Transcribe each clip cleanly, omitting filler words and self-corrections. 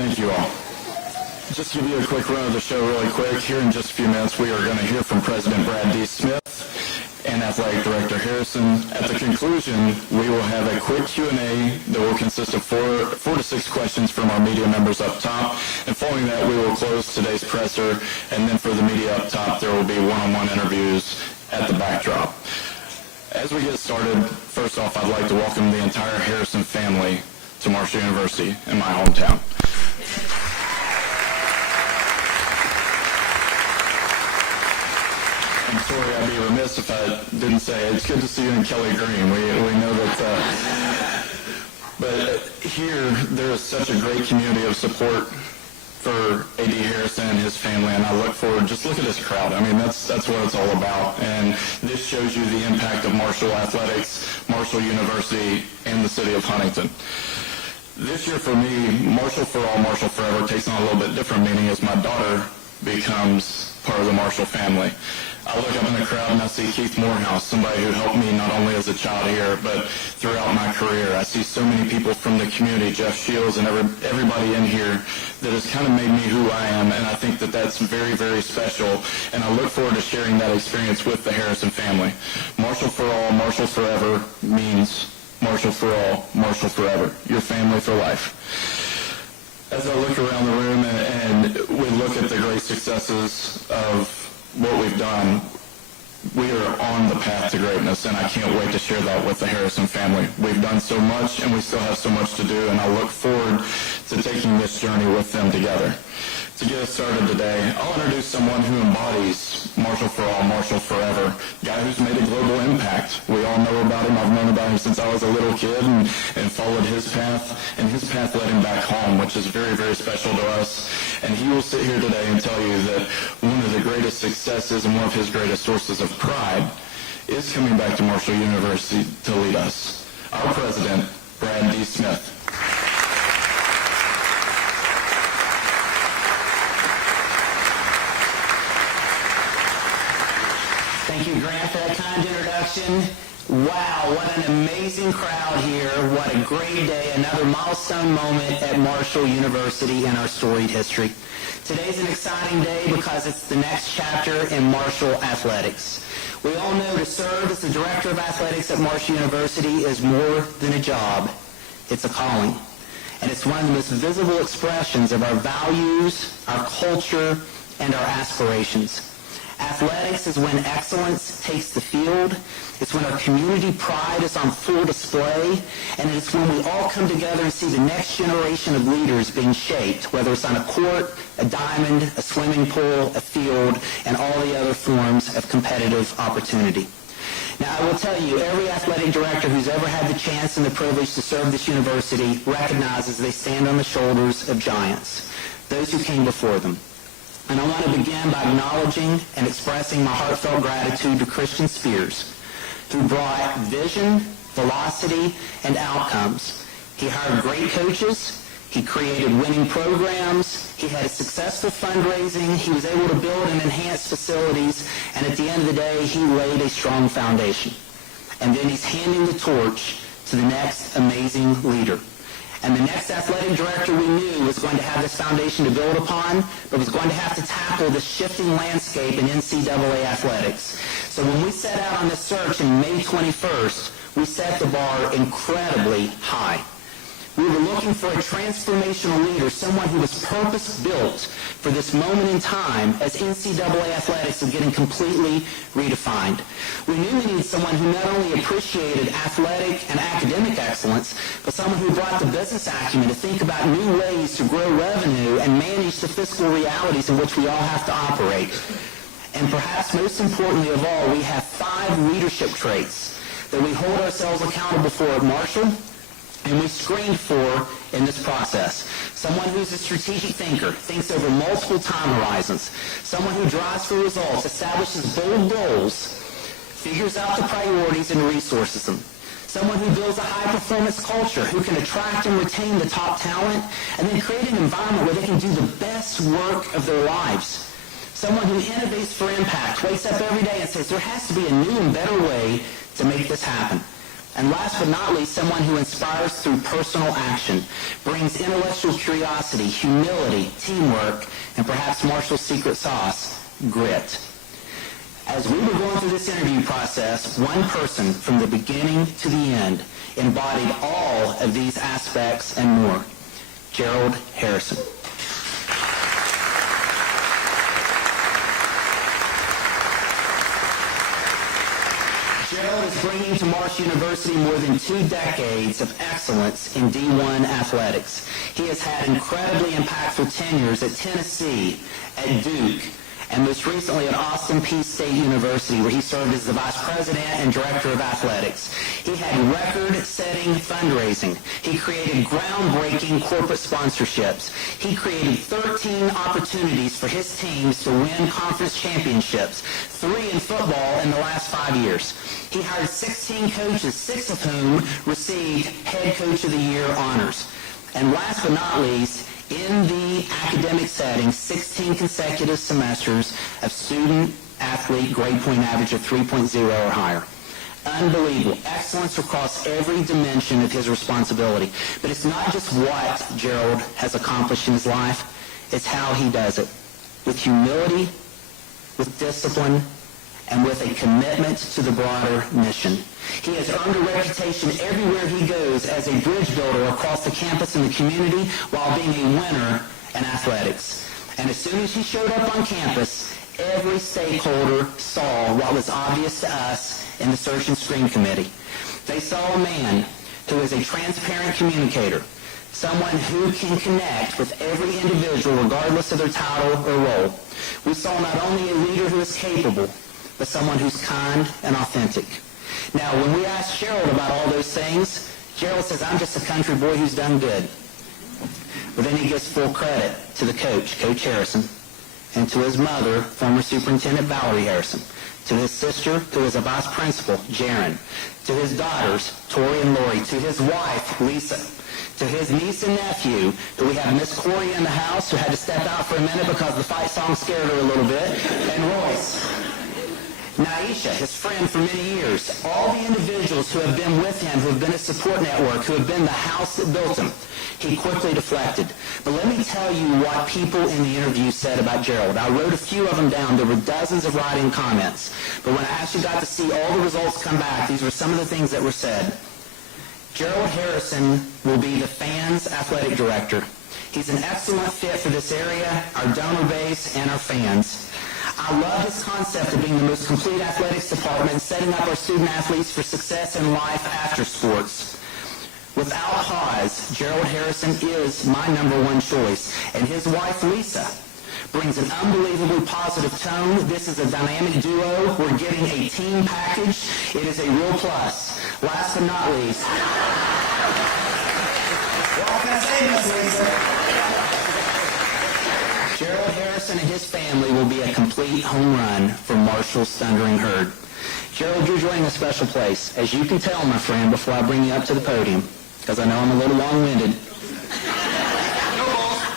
Thank you all. Just to give you a quick run of the show really quick, here in just a few minutes we are going to hear from President Brad D. Smith and Athletic Director Harrison. At the conclusion, we will have a quick Q&A that will consist of four to six questions from our media members up top. And following that, we will close today's presser. And then for the media up top, there will be one-on-one interviews at the backdrop. As we get started, first off, I'd like to welcome the entire Harrison family to Marshall University in my hometown. I'm sorry, I'd be remiss if I didn't say it's good to see you in Kelly Green. We know that, but here there is such a great community of support for A.D. Harrison and his family, and I look forward, just look at this crowd. I mean, that's what it's all about, and this shows you the impact of Marshall Athletics, Marshall University, and the city of Huntington. This year for me, Marshall for All, Marshall Forever takes on a little bit different meaning as my daughter becomes part of the Marshall family. I look up in the crowd and I see Keith Morehouse, somebody who helped me not only as a child here, but throughout my career. I see so many people from the community, Jeff Shields and everybody in here that has kind of made me who I am, and I think that that's very, very special, and I look forward to sharing that experience with the Harrison family. Marshall for All, Marshall Forever means Marshall for all, Marshall forever. Your family for life. As I look around the room and we look at the great successes of what we've done, we are on the path to greatness, and I can't wait to share that with the Harrison family. We've done so much, and we still have so much to do, and I look forward to taking this journey with them together. To get us started today, I'll introduce someone who embodies Marshall for All, Marshall Forever, a guy who's made a global impact. We all know about him. I've known about him since I was a little kid and followed his path, and his path led him back home, which is very, very special to us. And he will sit here today and tell you that one of the greatest successes and one of his greatest sources of pride is coming back to Marshall University to lead us. Our president, Brad D. Smith. Thank you, Grant, for that kind introduction. Wow, what an amazing crowd here. What a great day. Another milestone moment at Marshall University in our storied history. Today's an exciting day because it's the next chapter in Marshall Athletics. We all know to serve as the Director of Athletics at Marshall University is more than a job. It's a calling. And it's one of the most visible expressions of our values, our culture, and our aspirations. Athletics is when excellence takes the field. It's when our community pride is on full display. And it's when we all come together and see the next generation of leaders being shaped, whether it's on a court, a diamond, a swimming pool, a field, and all the other forms of competitive opportunity. Now, I will tell you, every athletic director who's ever had the chance and the privilege to serve this university recognizes they stand on the shoulders of giants, those who came before them. And I want to begin by acknowledging and expressing my heartfelt gratitude to Christian Spears, who brought vision, velocity, and outcomes. He hired great coaches. He created winning programs. He had a successful fundraising. He was able to build and enhance facilities. And at the end of the day, he laid a strong foundation. And then he's handing the torch to the next amazing leader. And the next athletic director we knew was going to have this foundation to build upon, but was going to have to tackle the shifting landscape in NCAA athletics. So when we set out on this search in May 21st, we set the bar incredibly high. We were looking for a transformational leader, someone who was purpose-built for this moment in time as NCAA athletics was getting completely redefined. We knew we needed someone who not only appreciated athletic and academic excellence, but someone who brought the business acumen to think about new ways to grow revenue and manage the fiscal realities in which we all have to operate. And perhaps most importantly of all, we have 5 leadership traits that we hold ourselves accountable for at Marshall, and we screened for in this process. Someone who's a strategic thinker, thinks over multiple time horizons. Someone who drives for results, establishes bold goals, figures out the priorities and resources them. Someone who builds a high-performance culture, who can attract and retain the top talent, and then create an environment where they can do the best work of their lives. Someone who innovates for impact, wakes up every day and says, there has to be a new and better way to make this happen. And last but not least, someone who inspires through personal action, brings intellectual curiosity, humility, teamwork, and perhaps Marshall's secret sauce, grit. As we were going through this interview process, one person from the beginning to the end embodied all of these aspects and more, Gerald Harrison. Gerald is bringing to Marshall University more than 2 decades of excellence in D1 athletics. He has had incredibly impactful tenures at Tennessee, at Duke, and most recently at Austin Peay State University, where he served as the Vice President and Director of Athletics. He had record-setting fundraising. He created groundbreaking corporate sponsorships. He created 13 opportunities for his teams to win conference championships, 3 in football in the last 5 years. He hired 16 coaches, 6 of whom received Head Coach of the Year honors. And last but not least, in the academic setting, 16 consecutive semesters of student-athlete grade point average of 3.0 or higher. Unbelievable. Excellence across every dimension of his responsibility. But it's not just what Gerald has accomplished in his life, it's how he does it. With humility, with discipline, and with a commitment to the broader mission. He has earned a reputation everywhere he goes as a bridge builder across the campus and the community while being a winner in athletics. And as soon as he showed up on campus, every stakeholder saw what was obvious to us in the Search and Screen Committee. They saw a man who is a transparent communicator, someone who can connect with every individual regardless of their title or role. We saw not only a leader who is capable, but someone who's kind and authentic. Now, when we asked Gerald about all those things, Gerald says, I'm just a country boy who's done good. But then he gives full credit to the coach, Coach Harrison, and to his mother, former Superintendent Valerie Harrison, to his sister, who is a vice principal, Jaron, to his daughters, Tori and Lori, to his wife, Lisa, to his niece and nephew, who we have Miss Corey in the house, who had to step out for a minute because the fight song scared her a little bit, and Royce. Naisha, his friend for many years, all the individuals who have been with him, who have been a support network, who have been the house that built him, he quickly deflected. But let me tell you what people in the interview said about Gerald. I wrote a few of them down. There were dozens of writing comments. But when I actually got to see all the results come back, these were some of the things that were said. Gerald Harrison will be the fans' athletic director. He's an excellent fit for this area, our donor base, and our fans. I love this concept of being the most complete athletics department and setting up our student athletes for success in life after sports. Without pause, Gerald Harrison is my #1 choice, and his wife, Lisa, brings an unbelievably positive tone. This is a dynamic duo. We're getting a team package. It is a real plus. Last but not least, what can I say, Miss Lisa? Gerald Harrison and his family will be a complete home run for Marshall's Thundering Herd. Gerald, you're joining a special place. As you can tell, my friend, before I bring you up to the podium, because I know I'm a little long-winded.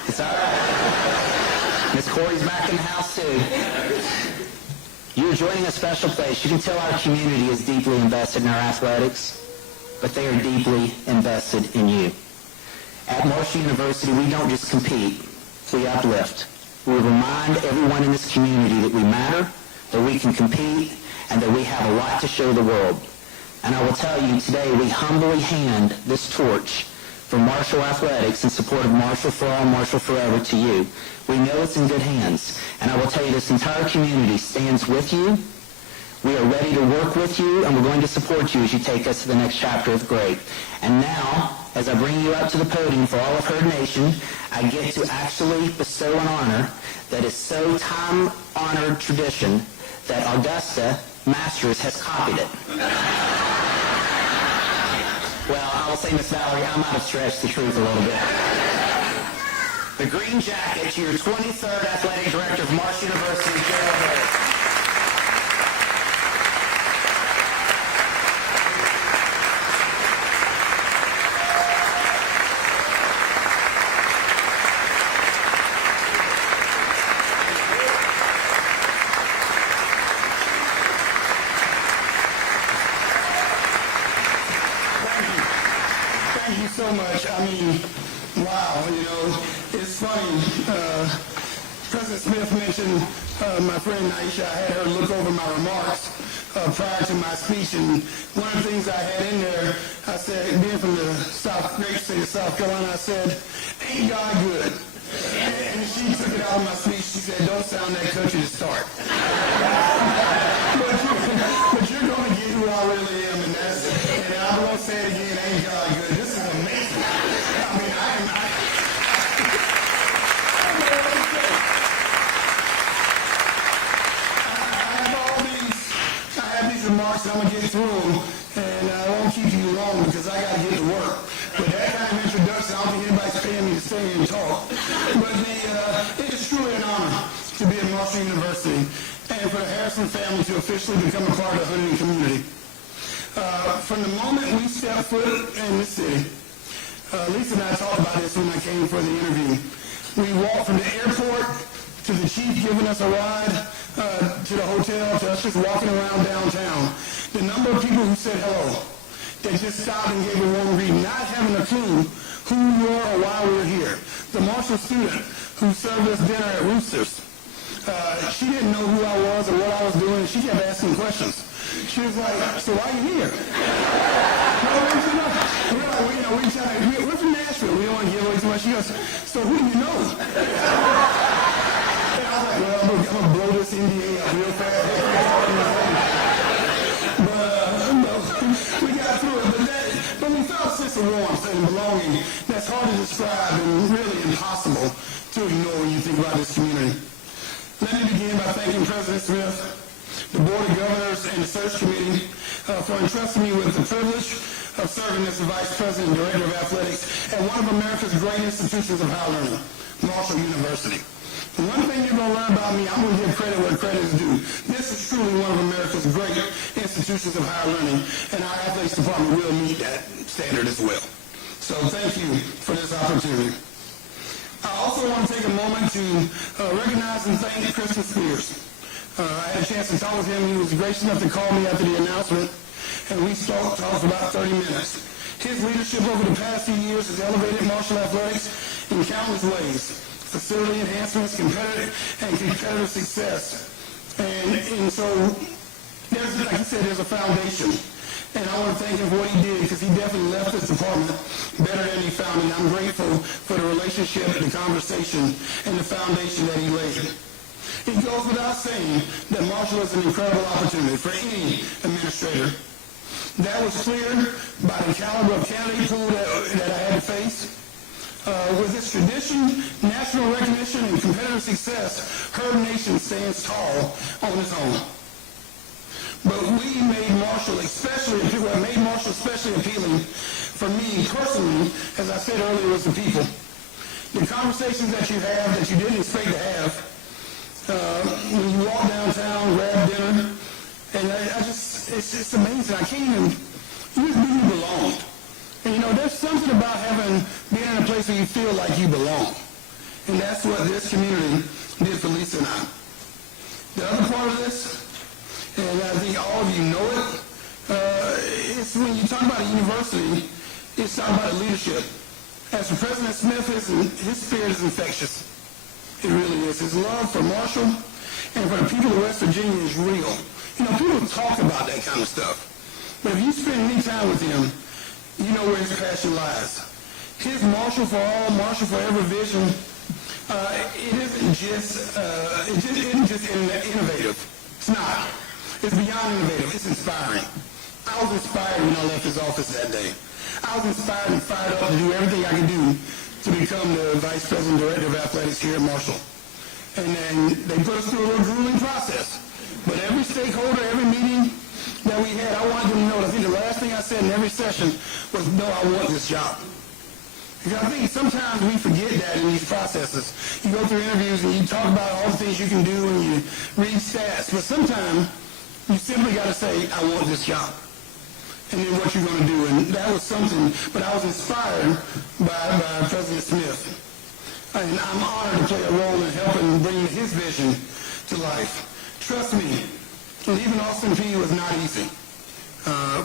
It's all right. Miss Corey's back in the house, too. You're joining a special place. You can tell our community is deeply invested in our athletics, but they are deeply invested in you. At Marshall University, we don't just compete, we uplift. We remind everyone in this community that we matter, that we can compete, and that we have a lot to show the world. And I will tell you today, we humbly hand this torch for Marshall Athletics in support of Marshall for All, Marshall Forever to you. We know it's in good hands. And I will tell you, this entire community stands with you. We are ready to work with you, and we're going to support you as you take us to the next chapter of great. And now, as I bring you up to the podium for all of Herd Nation, I get to actually bestow an honor that is so time-honored tradition that Augusta Masters has copied it. Well, I will say, Miss Valerie, I might have stretched the truth a little bit. The green jacket to your 23rd Athletic Director of Marshall University, Gerald Harrison. so much. I mean, wow, it's funny. President Smith mentioned my friend Aisha. I had her look over my remarks prior to my speech, and one of the things I had in there, I said, being from the great state of South Carolina, I said, "Ain't God good?" And she took it out of my speech. She said, "Don't sound that country to start." but you're going to get who I really am, and I'm going to say it again, ain't God good? This is amazing. I mean, I have these remarks, and I'm going to get through them, and I won't keep you long because I got to get to work. But that kind of introduction, I don't think anybody's paying me to stay and talk. But it is truly an honor to be at Marshall University and for the Harrison family to officially become a part of the Huntington community. From the moment we stepped foot in the city, Lisa and I talked about this when I came for the interview. We walked from the airport to the chief giving us a ride to the hotel, to us just walking around downtown. The number of people who said hello, that just stopped and gave a warm greeting, not having a clue who we were or why we were here. The Marshall student who served us dinner at Roosters, she didn't know who I was or what I was doing. She kept asking questions. She was like, "So why are you here?" We're from Nashville. We don't want to give away too much. She goes, "So who do you know?" And I was like, "Well, I'm going to blow this NDA up real fast." We got through it, but we felt a sense of warmth and belonging that's hard to describe and really impossible to ignore when you think about this community. Let me begin by thanking President Smith, the Board of Governors, and the Search Committee for entrusting me with the privilege of serving as the Vice President and Director of Athletics at one of America's great institutions of higher learning, Marshall University. The one thing you're going to learn about me, I'm going to give credit where credit is due. This is truly one of America's great institutions of higher learning, and our athletics department will meet that standard as well. So thank you for this opportunity. I also want to take a moment to recognize and thank Kristen Spears. I had a chance to talk with him. He was gracious enough to call me after the announcement, and we talked for about 30 minutes. His leadership over the past few years has elevated Marshall athletics in countless ways. Facility enhancements, competitive success. And so, like you said, there's a foundation. And I want to thank him for what he did, because he definitely left this department better than he found it. I'm grateful for the relationship, the conversation, and the foundation that he laid. It goes without saying that Marshall is an incredible opportunity for any administrator. That was clear by the caliber of candidate pool that I had to face. With its tradition, national recognition, and competitive success, her nation stands tall on its own. But what made Marshall especially appealing for me personally, as I said earlier, was the people. The conversations that you have that you didn't expect to have when you walk downtown, grab dinner, and it's amazing. I can't even, you just belong. And there's something about being in a place where you feel like you belong. And that's what this community did for Lisa and I. The other part of this, and I think all of you know it, it's when you talk about a university, it's talking about leadership. As for President Smith, his spirit is infectious. It really is. His love for Marshall and for the people of West Virginia is real. People talk about that kind of stuff. But if you spend any time with him, you know where his passion lies. His Marshall for all, Marshall forever vision, it isn't just innovative. It's not. It's beyond innovative. It's inspiring. I was inspired when I left his office that day. I was inspired and fired up to do everything I could do to become the Vice President and Director of Athletics here at Marshall. And then they put us through a little grueling process. But every stakeholder, every meeting that we had, I wanted them to know, I think the last thing I said in every session was, "No, I want this job." Because I think sometimes we forget that in these processes. You go through interviews and you talk about all the things you can do and you read stats, but sometimes you simply got to say, "I want this job." And then what you're going to do. And that was something, but I was inspired by President Smith. And I'm honored to play a role in helping bring his vision to life. Trust me, leaving Austin Peay was not easy.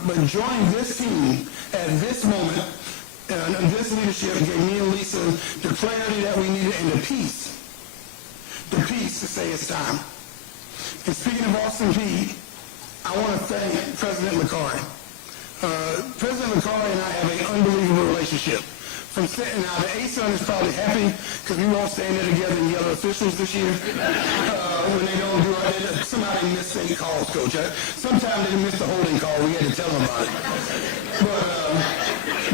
But joining this team at this moment And this leadership gave me and Lisa the clarity that we needed and the peace to say it's time. And speaking of Austin Peay, I want to thank President McCarty. President McCarty and I have an unbelievable relationship. Now, the A-Son is probably happy because we won't stand there together and yell at officials this year when they don't do it. Somebody missed state calls, Coach. Sometimes they missed the holding call. We had to tell them about it.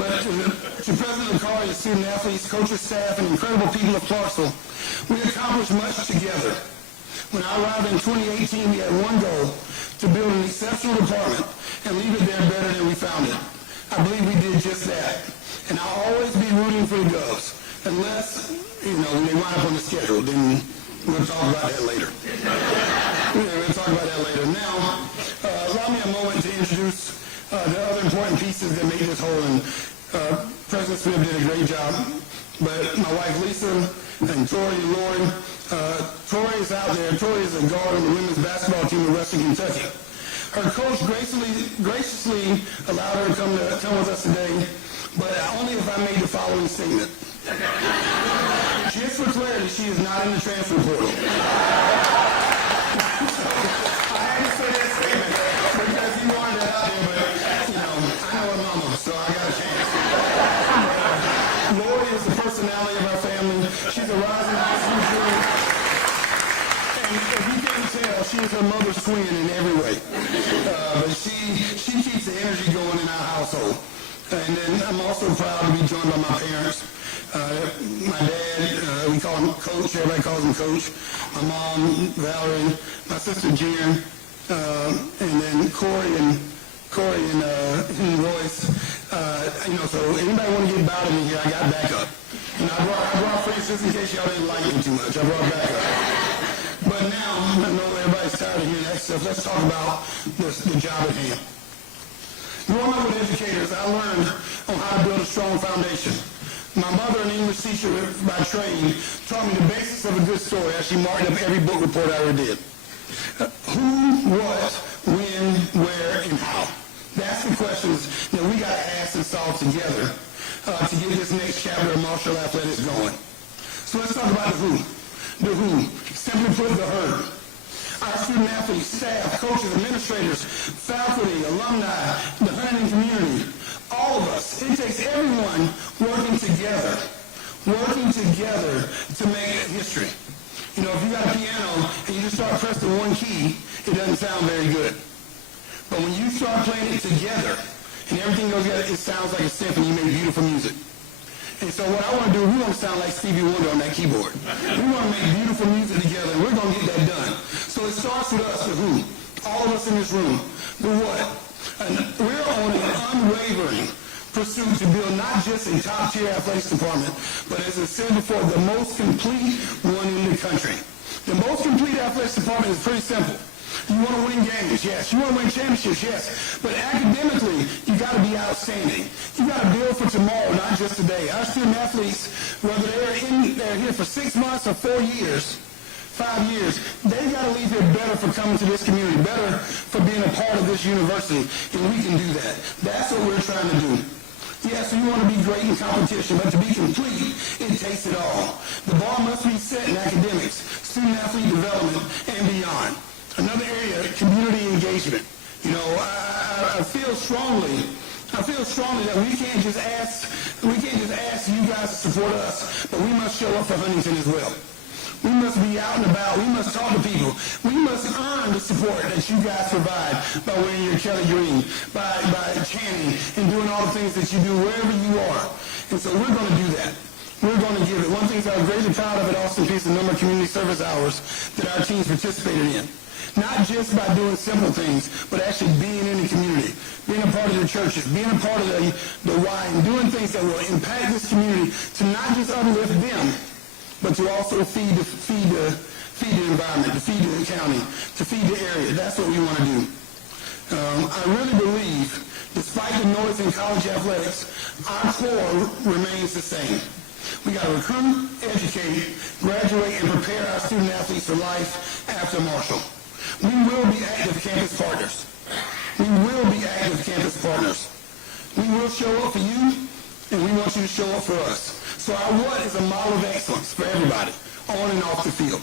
But to President McCarty, the student athletes, coaches, staff, and incredible people of Clarksville, we accomplished much together. When I arrived in 2018, we had one goal: to build an exceptional department and leave it there better than we found it. I believe we did just that. And I'll always be rooting for the Govs, unless, when they wind up on the schedule, then we'll talk about that later. Now, allow me a moment to introduce the other important pieces that made this whole, and President Smith did a great job, but my wife Lisa and Tori and Lauren, Tori is out there. Tori is a guard on the women's basketball team in Western Kentucky. Her coach graciously allowed her to come with us today, but only if I made the following statement. Just for clarity, she is not in the transfer portal. I had to say that statement because he wanted it out there, but, I know her mama, so I got a chance. Lori is the personality of our family. She's a rising high school junior. And if you can't tell, she is her mother's twin in every way. But she keeps the energy going in our household. And then I'm also proud to be joined by my parents. My dad, we call him Coach. Everybody calls him Coach. My mom, Valerie. My sister, Jen. And then Corey and Royce. So anybody want to get about me here, I got backup. I brought friends just in case y'all didn't like me too much. I brought backup. But now, I know everybody's tired of hearing that stuff. Let's talk about the job at hand. Growing up with educators, I learned on how to build a strong foundation. My mother, an English teacher by trade, taught me the basics of a good story as she marked up every book report I ever did. Who, what, when, where, and how. That's the questions that we got to ask and solve together to get this next chapter of Marshall Athletics going. So let's talk about the who. The who. Simply put, the herd. Our student athletes, staff, coaches, administrators, faculty, alumni, the Huntington community, all of us. It takes everyone working together to make history. If you got a piano and you just start pressing one key, it doesn't sound very good. But when you start playing it together and everything goes together, it sounds like a symphony. You make beautiful music. And so what I want to do, we want to sound like Stevie Wonder on that keyboard. We want to make beautiful music together, and we're going to get that done. So it starts with us, the who, all of us in this room. The what? And we're on an unwavering pursuit to build not just a top-tier athletics department, but as I said before, the most complete one in the country. The most complete athletics department is pretty simple. You want to win games, yes. You want to win championships, yes. But academically, you got to be outstanding. You got to build for tomorrow, not just today. Our student athletes, whether they're here for 6 months or 4 years, 5 years, they got to leave here better for coming to this community, better for being a part of this university, and we can do that. That's what we're trying to do. Yes, we want to be great in competition, but to be complete, it takes it all. The bar must be set in academics, student athlete development, and beyond. Another area, community engagement. I feel strongly that we can't just ask you guys to support us, but we must show up for Huntington as well. We must be out and about. We must talk to people. We must earn the support that you guys provide by wearing your Kelly green, by chanting and doing all the things that you do wherever you are. And so we're going to do that. We're going to give it. One thing that I was greatly proud of at Austin Peay is the number of community service hours that our teams participated in. Not just by doing simple things, but actually being in the community, being a part of the churches, being a part of the Y, and doing things that will impact this community to not just uplift them, but to also feed the environment, to feed the county, to feed the area. That's what we want to do. I really believe, despite the noise in college athletics, our core remains the same. We got to recruit, educate, graduate, and prepare our student athletes for life after Marshall. We will be active campus partners. We will be active campus partners. We will show up for you, and we want you to show up for us. So our what is a model of excellence for everybody, on and off the field.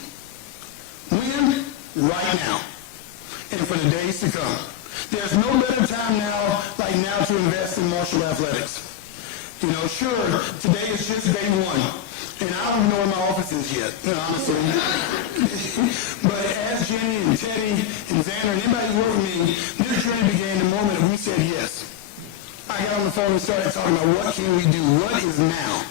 When? Right now, and for the days to come. There's no better time now, like now, to invest in Marshall athletics. You know, sure, today is just day one, and I don't even know where my office is yet, honestly. But as Jenny and Teddy and Xander and anybody who worked with me, this journey began the moment that we said yes. I got on the phone and started talking about what can we do, what is now.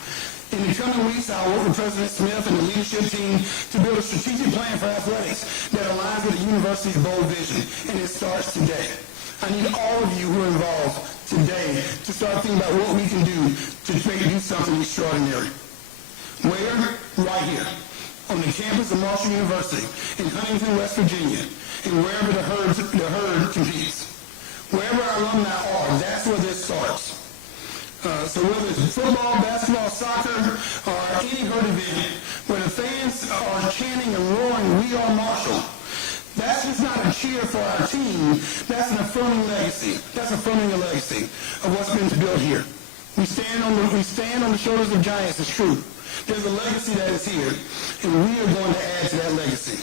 In the coming weeks, I'll work with President Smith and the leadership team to build a strategic plan for athletics that aligns with the university's bold vision, and it starts today. I need all of you who are involved today to start thinking about what we can do to do something extraordinary. Where? Right here, on the campus of Marshall University in Huntington, West Virginia, and wherever the herd competes. Wherever our alumni are, that's where this starts. So whether it's football, basketball, soccer, or any herd event where the fans are chanting and roaring, "We are Marshall," that's just not a cheer for our team. That's an affirming legacy. That's affirming a legacy of what's been built here. We stand on the shoulders of giants. It's true. There's a legacy that is here, and we are going to add to that legacy.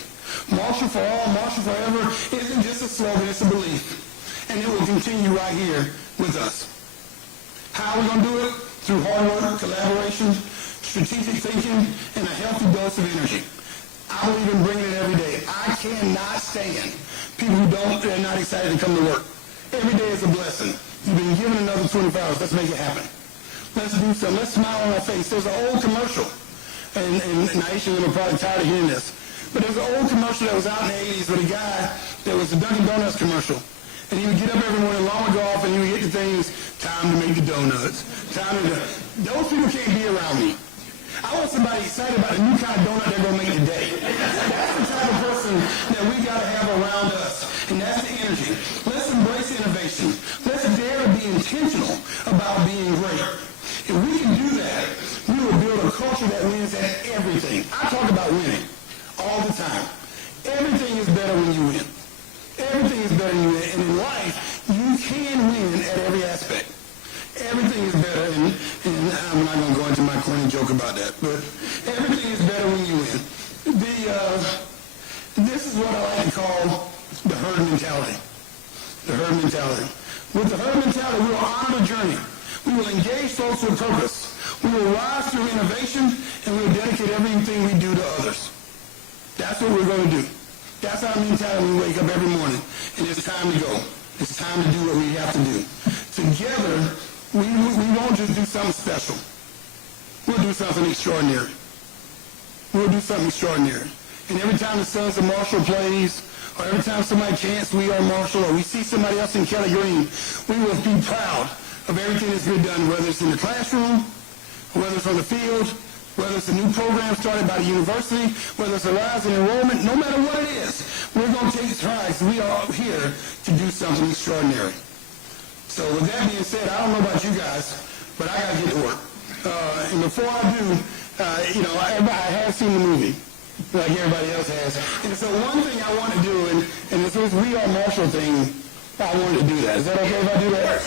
Marshall for all, Marshall forever isn't just a slogan, it's a belief. And it will continue right here with us. How are we going to do it? Through hard work, collaboration, strategic thinking, and a healthy dose of energy. I believe in bringing it every day. I cannot stand people who are not excited to come to work. Every day is a blessing. You've been given another 24 hours. Let's make it happen. Let's do something. Let's smile on our face. There's an old commercial, and Aisha will probably tired of hearing this, but there's an old commercial that was out in the 80s with a guy that was a Dunkin' Donuts commercial. And he would get up every morning, alarm would go off, and he would get the things, time to make the donuts. Those people can't be around me. I want somebody excited about a new kind of donut they're going to make today. That's the type of person that we got to have around us. And that's the energy. Let's embrace innovation. Let's dare to be intentional about being great. If we can do that, we will build a culture that wins at everything. I talk about winning all the time. Everything is better when you win. Everything is better than you win. And in life, you can win at every aspect. Everything is better, and I'm not going to go into my corny joke about that, but everything is better when you win. This is what I like to call the herd mentality. The herd mentality. With the herd mentality, we will honor the journey. We will engage folks with purpose. We will rise through innovation, and we will dedicate everything we do to others. That's what we're going to do. That's our mentality when we wake up every morning, and it's time to go. It's time to do what we have to do. Together, we won't just do something special. We'll do something extraordinary. We'll do something extraordinary. And every time the Sons of Marshall plays, or every time somebody chants "We are Marshall," or we see somebody else in Kelly Green, we will be proud of everything that's been done, whether it's in the classroom, whether it's on the field, whether it's a new program started by the university, whether it's a rise in enrollment, no matter what it is, we're going to take strides. We are here to do something extraordinary. So with that being said, I don't know about you guys, but I got to get to work. And before I do, I have seen the movie, like everybody else has. And so one thing I want to do, and this was "We Are Marshall" thing, I wanted to do that. Is that okay if I do that?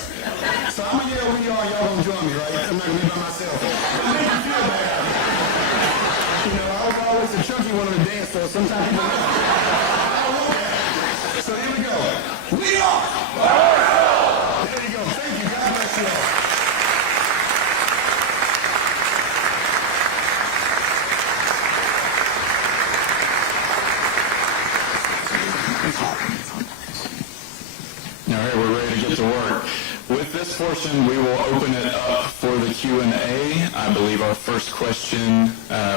So I'm going to yell "We Are," y'all going to join me, right? I'm not going to be by myself. It makes me feel bad. I was always the chunky one on the dance floor. Sometimes people I don't want that. So here we go. We are Marshall! There you go. Thank you. God bless you all. All right, we're ready to get to work. With this portion, we will open it up for the Q&A. I believe our first question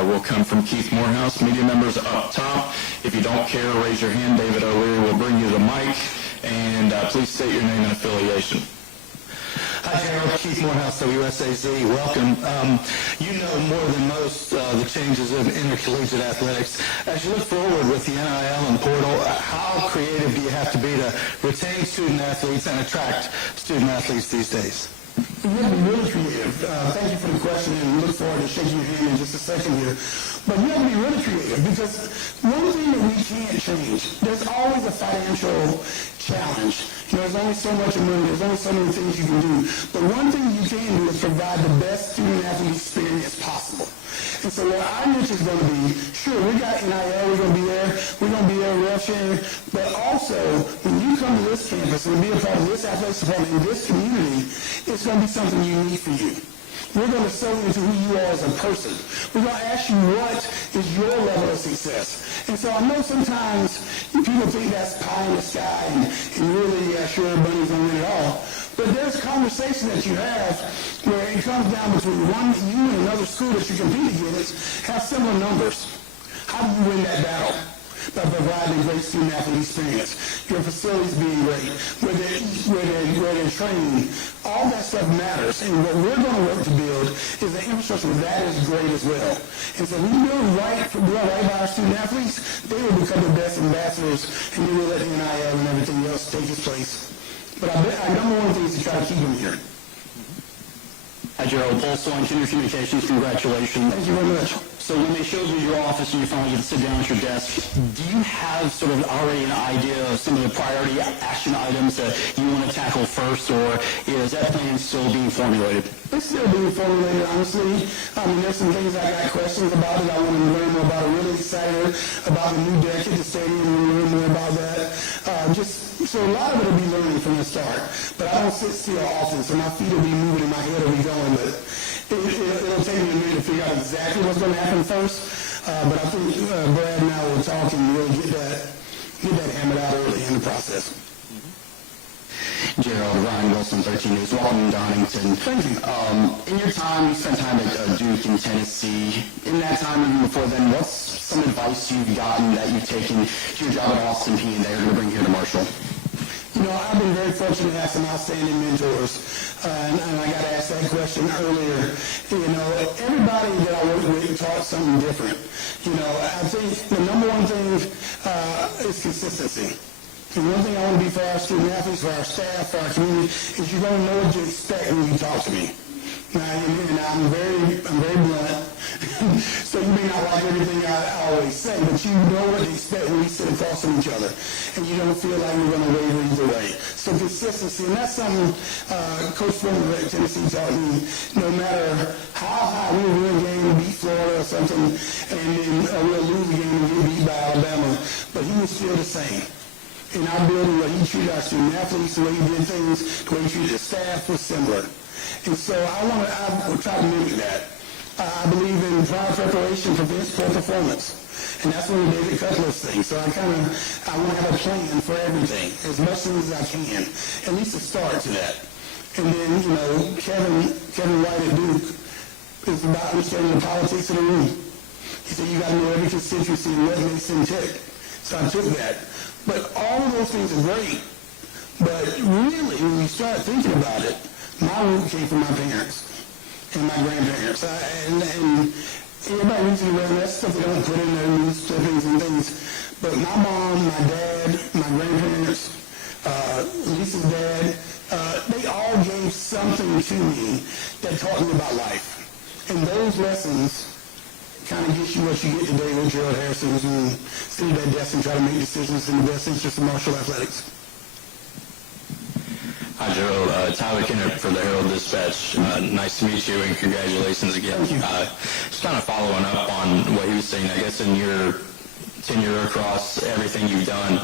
will come from Keith Morehouse. Media members up top, if you don't care, raise your hand. David O'Leary will bring you the mic, and please state your name and affiliation. Hi, Gerald. Keith Morehouse, WSAZ. Welcome. You know more than most the changes of intercollegiate athletics. As you look forward with the NIL and portal, how creative do you have to be to retain student athletes and attract student athletes these days? You have to be really creative. Thank you for the question, and look forward to shaking your hand in just a second here. But you have to be really creative, because one thing that we can't change, there's always a financial challenge. There's only so much money, there's only so many things you can do. But one thing you can do is provide the best student-athlete experience possible. And so what our niche is going to be, sure, we got NIL, we're going to be there, rev sharing, but also, when you come to this campus and be a part of this athletics department in this community, it's going to be something unique for you. We're going to sow into who you are as a person. We're going to ask you what is your level of success. And so I know sometimes people think that's pie in the sky and really sure everybody's going to win it all. But there's a conversation that you have where it comes down between you and another school that you compete against have similar numbers. How do you win that battle? By providing a great student-athlete experience, your facilities being great, where they're training, all that stuff matters. And what we're going to work to build is an infrastructure that is great as well. And so we build right by our student-athletes, they will become the best ambassadors, and we will let the NIL and everything else take its place. But our number one thing is to try to keep them here. Hi, Gerald. Paul Sloan, Junior Communications. Congratulations. Thank you very much. So when they showed you your office and you finally get to sit down at your desk, do you have sort of already an idea of some of the priority action items that you want to tackle first, or is that plan still being formulated? It's still being formulated, honestly. There's some things I got questions about it. I want to learn more about it. Really excited about the new deck at the stadium. I want to learn more about that. So a lot of it will be learning from the start. But I don't sit still often, so my feet will be moving and my head will be going. But it'll take me a minute to figure out exactly what's going to happen first. But I think Brad and I will talk and really get that hammered out early in the process. Gerald, Ryan Wilson, 13 News. Welcome, Donington. Thank you. In your time, you spent time at Duke in Tennessee. In that time, even before then, what's some advice you've gotten that you've taken to your job at Austin Peay and that you're going to bring here to Marshall? I've been very fortunate to have some outstanding mentors, and I got asked that question earlier. Everybody that I worked with taught something different. I think the number one thing is consistency. And one thing I want to be for our student athletes, for our staff, for our community, is you're going to know what to expect when you talk to me. And I'm very blunt, so you may not like everything I always say, but you know what to expect when we sit across from each other, and you don't feel like we're going to waver either way. So consistency, and that's something Coach Foreman at Tennessee taught me. No matter how high we'll win a game, beat Florida or something, and then we'll lose a game and get beat by Alabama, but he was still the same. In our building, what he treated our student athletes, the way he did things, the way he treated the staff was similar. And so I will try to mimic that. I believe in prior preparation prevents poor performance. And that's one of David Cutler's things. So I want to have a plan for everything, as much as I can, at least a start to that. And then, Kevin White at Duke is about understanding the politics of the room. He said, you got to know every constituency and what makes them tick. So I took that. But all of those things are great. But really, when you start thinking about it, my root came from my parents and my grandparents. And everybody reads it around, that stuff they don't put in their news clippings and things. But my mom, my dad, my grandparents, Lisa's dad, they all gave something to me that taught me about life. And those lessons kind of gets you what you get today with Gerald Harrison, who's going to sit at that desk and try to make decisions in the best interest of Marshall Athletics. Hi, Gerald. Tyler Kinner for the Herald Dispatch. Nice to meet you, and congratulations again. Thank you. Just kind of following up on what he was saying, I guess in your tenure across everything you've done,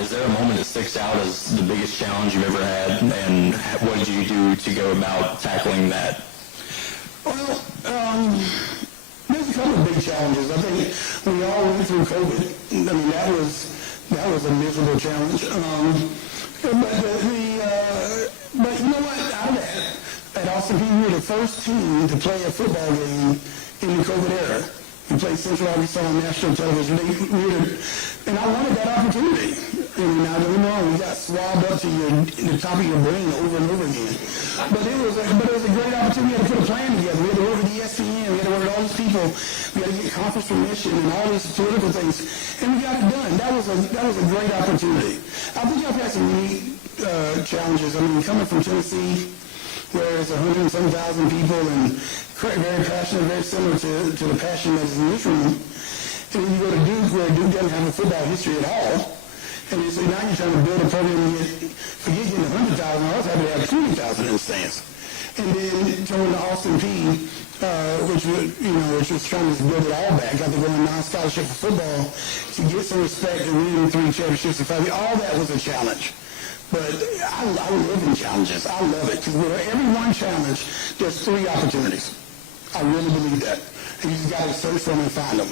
is there a moment that sticks out as the biggest challenge you've ever had, and what did you do to go about tackling that? Well, there's a couple of big challenges. I think we all went through COVID. I mean, that was a miserable challenge. But you know what? Out of that, at Austin Peay, we were the first team to play a football game in the COVID era. We played Central Arkansas on national television. And I wanted that opportunity. And now, don't get me wrong, we got swabbed up to the top of your brain over and over again. But it was a great opportunity. We had to put a plan together. We had to work with ESPN. We had to work with all these people. We had to get conference permission and all these political things. And we got it done. That was a great opportunity. I think I've had some unique challenges. I mean, coming from Tennessee, where it's 100 and some thousand people and very passionate, very similar to the passion that is in this room. And then you go to Duke, where Duke doesn't have a football history at all. And so now you're trying to build a program and forget getting 100,000, I was happy to have 20,000 in the stands. And then going to Austin P, which was trying to build it all back, got to go in non-scholarship for football to get some respect and win 3 championships and 5. All that was a challenge. But I live in challenges. I love it because with every one challenge, there's 3 opportunities. I really believe that. And you just got to search for them and find them.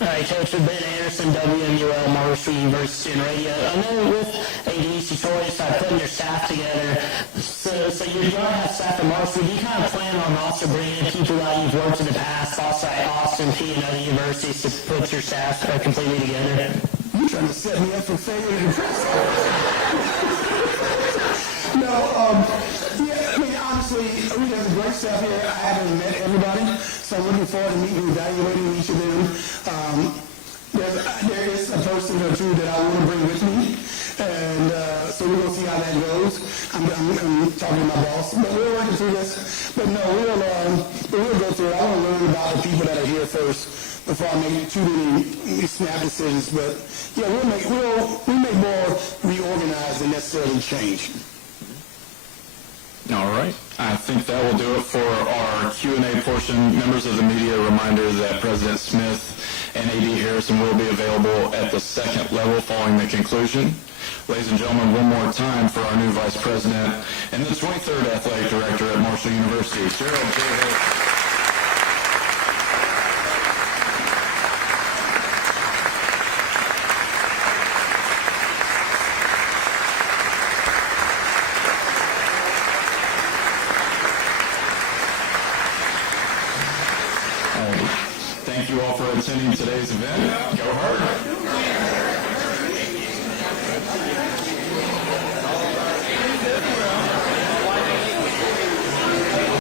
All right, Coach, Ben Anderson, WMUL, Marshall University and Radio. I know with ADs, you told us about putting your staff together. So you're going to have staff at Marshall. Do you kind of plan on also bringing people that you've worked in the past, also at Austin P and other universities, to put your staff completely together? You're trying to set me up for failure in the press. No, yeah, I mean, honestly, we have a great staff here. I haven't met everybody, so I'm looking forward to meeting and evaluating each of them. There is a person or two that I want to bring with me, and so we're going to see how that goes. I'm talking to my boss, but we're working through this. But no, we'll go through it. I want to learn about the people that are here first before I make too many snap decisions. But yeah, we may more reorganize than necessarily change. All right. I think that will do it for our Q&A portion. Members of the media, a reminder that President Smith and A.D. Harrison will be available at the second level following the conclusion. Ladies and gentlemen, one more time for our new Vice President and the 23rd Athletic Director at Marshall University, Gerald J. Harrison. Thank you all for attending today's event. Go Hard!